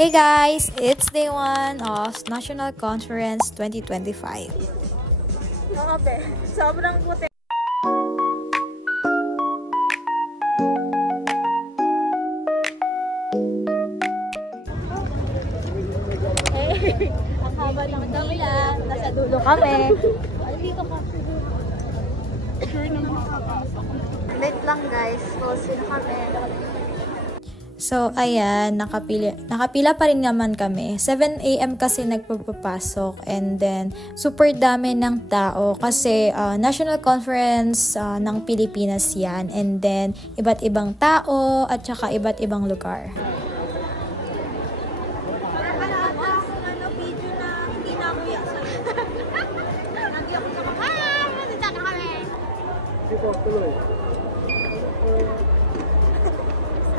Hey guys, it's day 1 of National Conference 2025. Sobrang puti. Ang haba ng pila, nasa dulo kami. Ay, dito ka. Wait lang guys, close na kami. So, ayan, nakapila pa rin naman kami. 7 AM kasi nagpapapasok and then super dami ng tao kasi National Conference ng Pilipinas yan and then iba't ibang tao at saka iba't ibang lugar. Tuloy.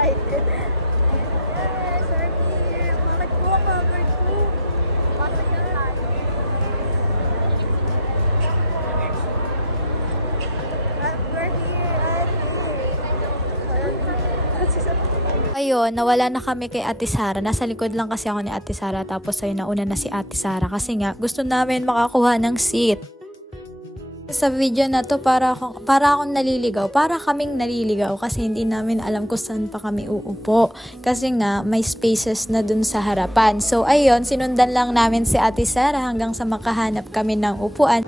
Excited. Yes, we're here. We're cool. Pasok na tayo. We're here. Ayun, nawala na kami kay Ate Sara. Nasa likod lang kasi ako ni Ate Sara tapos ay nauna na si Ate Sara kasi nga gusto namin makakuha ng seat. Sa video na to para akong naliligaw, para kaming naliligaw kasi hindi namin alam kung saan pa kami uupo kasi nga may spaces na dun sa harapan. So ayun, sinundan lang namin si Ate Sara hanggang sa makahanap kami ng upuan.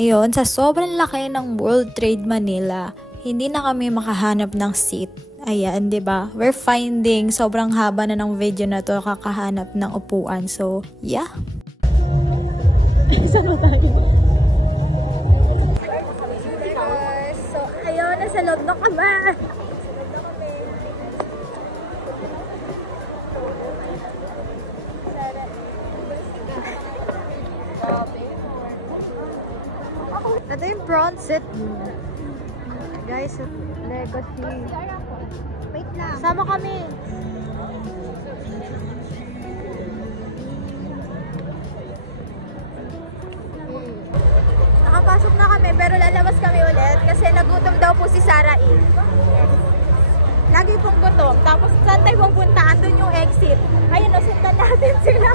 Ayun, sa sobrang laki ng World Trade Manila, hindi na kami makahanap ng seat. Ayan, 'di ba? We're finding sobrang haba na ng video na to kakahanap ng upuan. So, yeah. Sama tayo. So, ayun, nasa loob na kami. Ito yung bronze set. Guys, legacy. Wait lang. Sama kami. Nakapasok na kami pero lalabas kami ulit kasi nagutom daw po si Sarah Eve. Lagi pong gutom. Tapos saan tayo pupunta? Andun yung exit. Ayun, nasundan natin sila.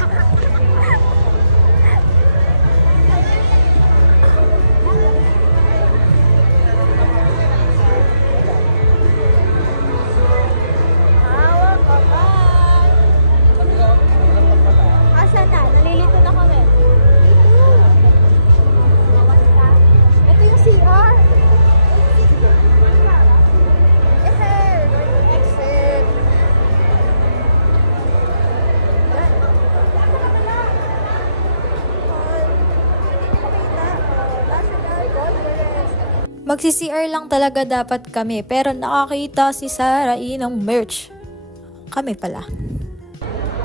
Magsi-CR lang talaga dapat kami pero nakakita si Sarah ng merch. Kami pala.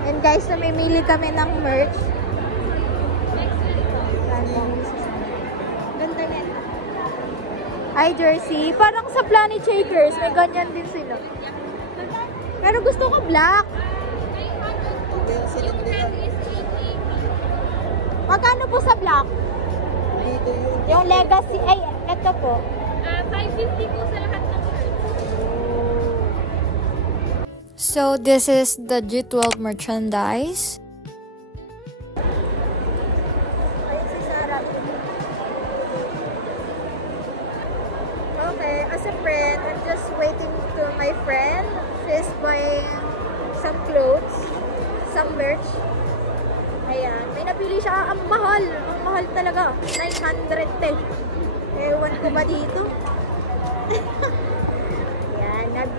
And guys, namimili kami ng merch. Ganda yan. Ay, jersey. Parang sa Planet Shakers, may ganyan din sila. Pero gusto ko black. Magkano po sa black? Yung legacy, ay, eto po. 550 po sa lahat ng shirts. So, this is the G12 merchandise. Okay, as a friend, I'm just waiting to my friend. She's buying some clothes, some merch. Ayan, may napili siya. Ang mahal talaga. 900 eh. Ewan ko ba dito? Yan, merch.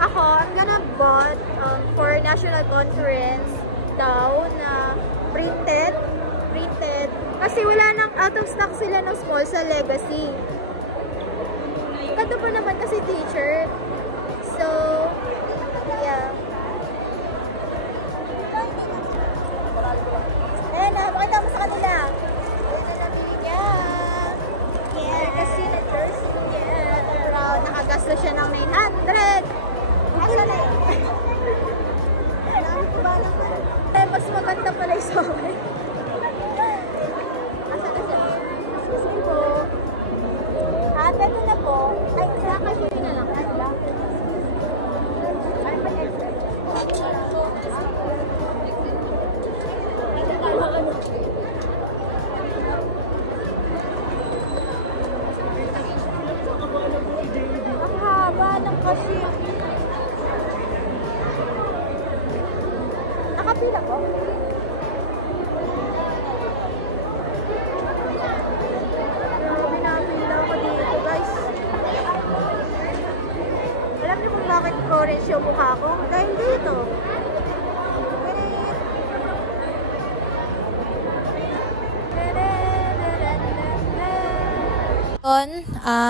Ako, I'm gonna bought for National Conference daw na printed. Kasi wala nang out of stock sila ng small sa Legacy. Ganda pa naman kasi t-shirt. So, yeah. Ayan na, pakita mo sa kanila.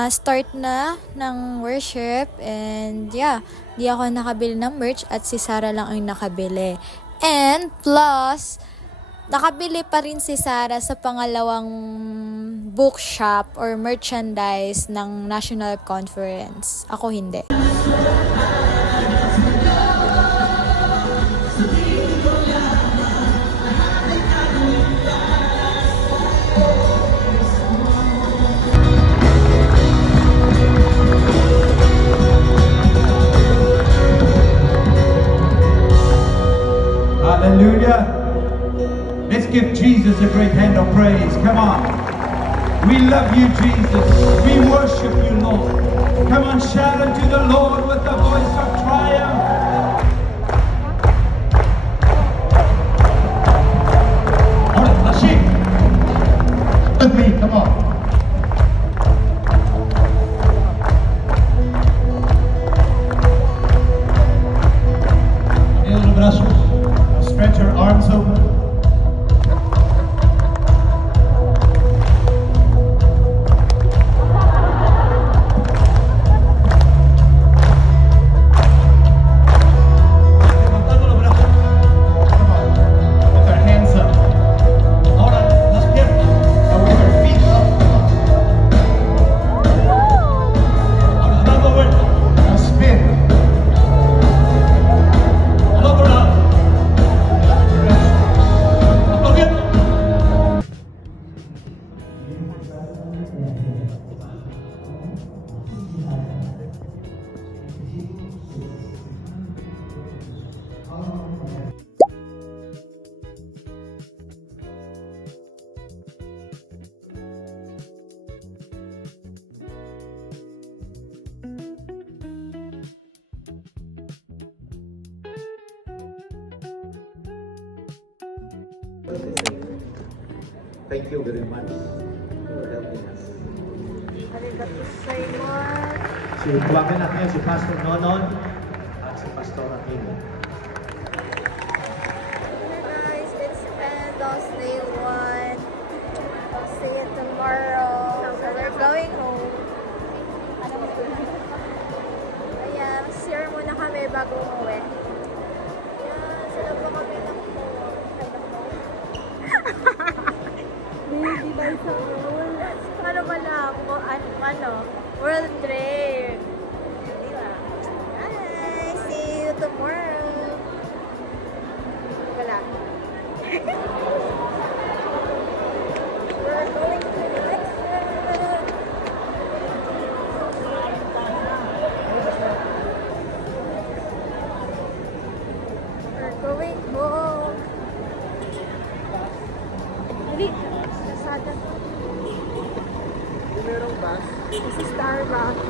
Start na ng worship and yeah, di ako nakabili ng merch at si Sarah lang ang nakabili. And plus, nakabili pa rin si Sarah sa pangalawang bookshop or merchandise ng National Conference. Ako hindi. Hallelujah. Let's give Jesus a great hand of praise. Come on. We love you, Jesus. We worship you, Lord. Come on, shout unto the Lord with the voice of triumph. All right, let's sing. With me, come on. Little brazos. Spread your arms open. Thank you very much for helping us. Arigatou gozaimasu. Si Buwagan natin si Pastor Nonon at si Pastor Aquino. Hey guys, it's end of day 1. I'll see you tomorrow. So we're going home. Ayan, share muna kami bago umuwi. Ayan, sila pa kami ng Baby by soul. Ano pala ako? Ano? World Trade. Diba? Bye! See you tomorrow. Wala. We're going to the next one. We're going home. Dali. Lazada. Merong bus. This is Starbucks.